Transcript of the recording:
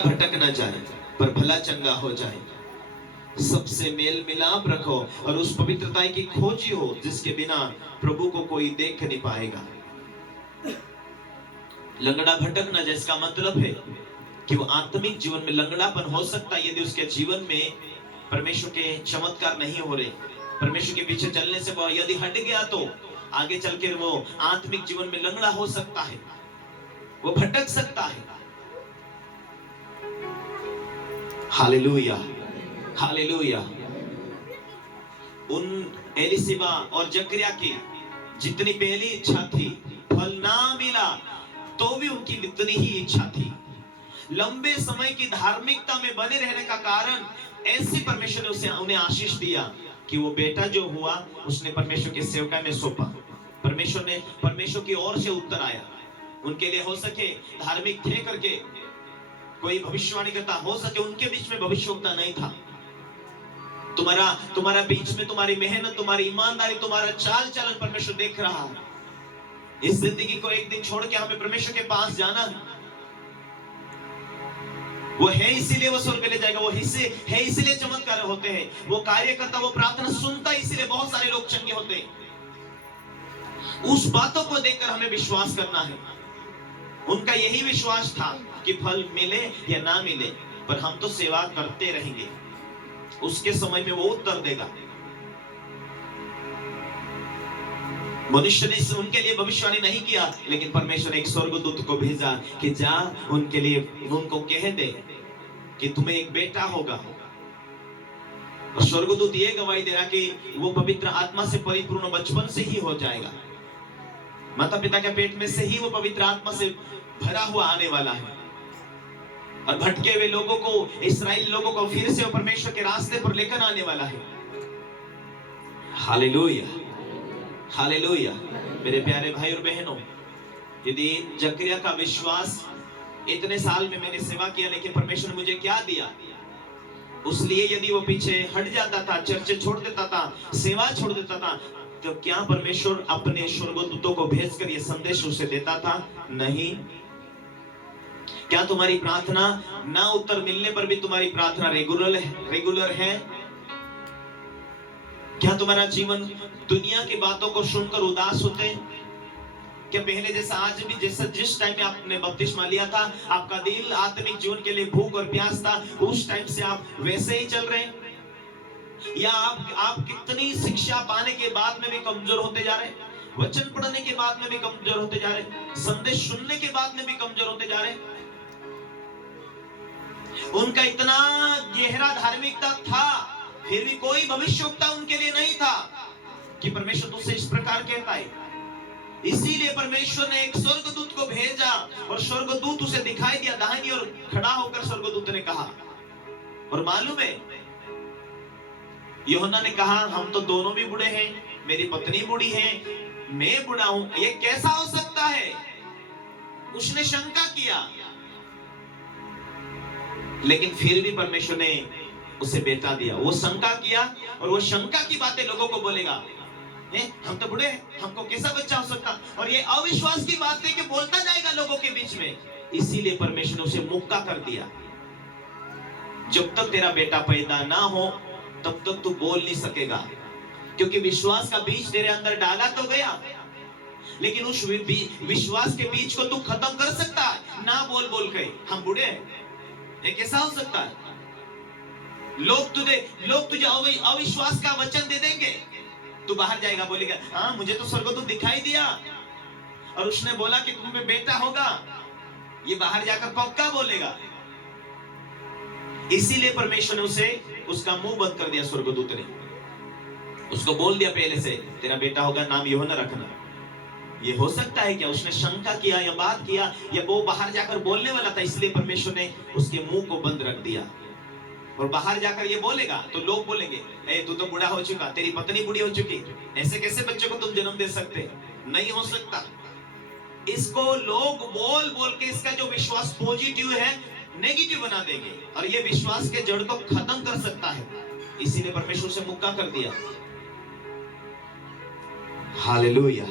भटक न जाए पर भला चंगा हो जाए। सबसे मेल मिलाप रखो और उस पवित्रता की खोजी हो जिसके बिना प्रभु को कोई देख नहीं पाएगा। लंगड़ा भटक न जाए, इसका मतलब है कि वो आत्मिक जीवन में लंगड़ापन हो सकता है यदि उसके जीवन में परमेश्वर के चमत्कार नहीं हो रहे। परमेश्वर के पीछे चलने से वो यदि हट गया तो आगे चलकर वो आत्मिक जीवन में लंगड़ा हो सकता है, वो भटक सकता है। Hallelujah, hallelujah. उन एलिशिबा और जकरिया की जितनी पहली इच्छा थी, फल ना मिला तो भी उनकी इतनी ही इच्छा थी। लंबे समय की धार्मिकता में बने रहने का कारण ऐसे परमेश्वर ने उसे उन्हें आशीष दिया कि वो बेटा जो हुआ उसने परमेश्वर की सेवका में सौंपा। परमेश्वर की ओर से उत्तर आया। उनके लिए हो सके धार्मिक थे करके कोई भविष्यवाणी करता, हो सके उनके बीच में भविष्यवक्ता नहीं था। तुम्हारा बीच में तुम्हारी मेहनत, तुम्हारी ईमानदारी, तुम्हारा चाल चलन परमेश्वर देख रहा है। इस जिंदगी को एक दिन छोड़ के हमें परमेश्वर के पास जाना है। वो है इसीलिए वो स्वर्ग ले जाएगा, वो है इसीलिए चमत्कार होते हैं, वो कार्य करता, वो प्रार्थना सुनता, इसीलिए बहुत सारे लोग चंगे होते हैं। उस बातों को देखकर हमें विश्वास करना है। उनका यही विश्वास था कि फल मिले या ना मिले पर हम तो सेवा करते रहेंगे, उसके समय में वो उत्तर देगा। मनुष्य ने उनके लिए भविष्यवाणी नहीं किया, लेकिन परमेश्वर ने एक स्वर्गदूत को भेजा कि जा उनके लिए उनको कह दे कि तुम्हें एक बेटा होगा। और स्वर्गदूत ये गवाही दे रहा कि वो पवित्र आत्मा से परिपूर्ण बचपन से ही हो जाएगा। माता पिता के पेट में से ही वो पवित्र आत्मा से भरा हुआ आने वाला है और भटके हुए लोगों को, इस्राएली लोगों को फिर से परमेश्वर के रास्ते पर लेकर आने वाला है। Hallelujah, hallelujah. मेरे प्यारे भाई और बहनों, यदि जकरिया का विश्वास इतने साल में मैंने सेवा किया लेकिन परमेश्वर ने मुझे क्या दिया, उसलिए यदि वो पीछे हट जाता था, चर्चे छोड़ देता था, सेवा छोड़ देता था, तो क्या परमेश्वर अपने स्वर्गदूतों को भेजकर ये संदेश उसे देता था? नहीं। क्या तुम्हारी प्रार्थना ना उत्तर मिलने पर भी तुम्हारी प्रार्थना रेगुलर है? क्या तुम्हारा जीवन दुनिया की बातों को सुनकर उदास होते? क्या पहले जैसा आज भी, जैसा जिस टाइम में आपने बपतिस्मा लिया था, आपका दिल आत्मिक जीवन के लिए भूख और प्यास था, उस टाइम से आप वैसे ही चल रहे हैं? या आप कितनी शिक्षा पाने के बाद में भी कमजोर होते जा रहे हैं, वचन पढ़ने के बाद में भी कमजोर होते जा रहे हैं, संदेश सुनने के बाद में भी कमजोर होते जा रहे हैं? उनका इतना गहरा धार्मिकता था, फिर भी कोई भविष्यवक्ता उनके लिए नहीं था कि परमेश्वर तुझसे इस प्रकार कहता है। इसीलिए परमेश्वर ने एक स्वर्गदूत को भेजा और स्वर्गदूत उसे दिखाई दिया दाहिनी ओर खड़ा होकर। स्वर्गदूत ने कहा, और मालूम है यूहन्ना ने कहा, हम तो दोनों भी बूढ़े हैं, मेरी पत्नी बूढ़ी है, मैं बूढ़ा हूं, ये कैसा हो सकता है? उसने शंका किया, लेकिन फिर भी परमेश्वर ने उसे बेटा दिया। वो शंका किया और वो शंका की बातें लोगों को बोलेगा, हम तो बूढ़े हैं, हमको कैसा बच्चा हो सकता? और ये अविश्वास की बात लेके बोलता जाएगा लोगों के बीच में। इसीलिए परमेश्वर ने उसे मुक्का कर दिया। जब तक तेरा बेटा पैदा ना हो तब तक तू बोल नहीं सकेगा, क्योंकि विश्वास का बीज तेरे अंदर डाला तो गया, लेकिन उस विश्वास के बीज को तू खत्म कर सकता है ना बोल बोल के हम बूढ़े हैं। ये कैसा हो सकता है? लोग तुझे अविश्वास का वचन दे देंगे, तू बाहर जाएगा, बोलेगा हाँ मुझे तो स्वर्गदूत दिखाई दिया और उसने बोला कि तुम्हें बेटा होगा, ये बाहर जाकर पक्का बोलेगा। इसीलिए परमेश्वर ने उसका मुंह बंद कर दिया। स्वर्गदूत ने उसको बोल दिया पहले से, तेरा बेटा होगा, नाम यूहन्ना रखना। ये हो सकता है क्या? उसने शंका किया या बात किया या वो बाहर जाकर बोलने वाला था, इसलिए परमेश्वर ने उसके मुंह को बंद रख दिया। और बाहर जाकर ये बोलेगा तो लोग बोलेंगे, ए तू तो बूढ़ा हो चुका, तेरी पत्नी बूढ़ी हो चुकी, ऐसे कैसे बच्चे को तुम जन्म दे सकते? नहीं हो सकता। इसको लोग बोल बोल के इसका जो विश्वास पॉजिटिव है नेगेटिव बना देंगे और ये विश्वास के जड़ को खत्म कर सकता है। इसीलिए परमेश्वर से मुक्का कर दिया। हालेलुया।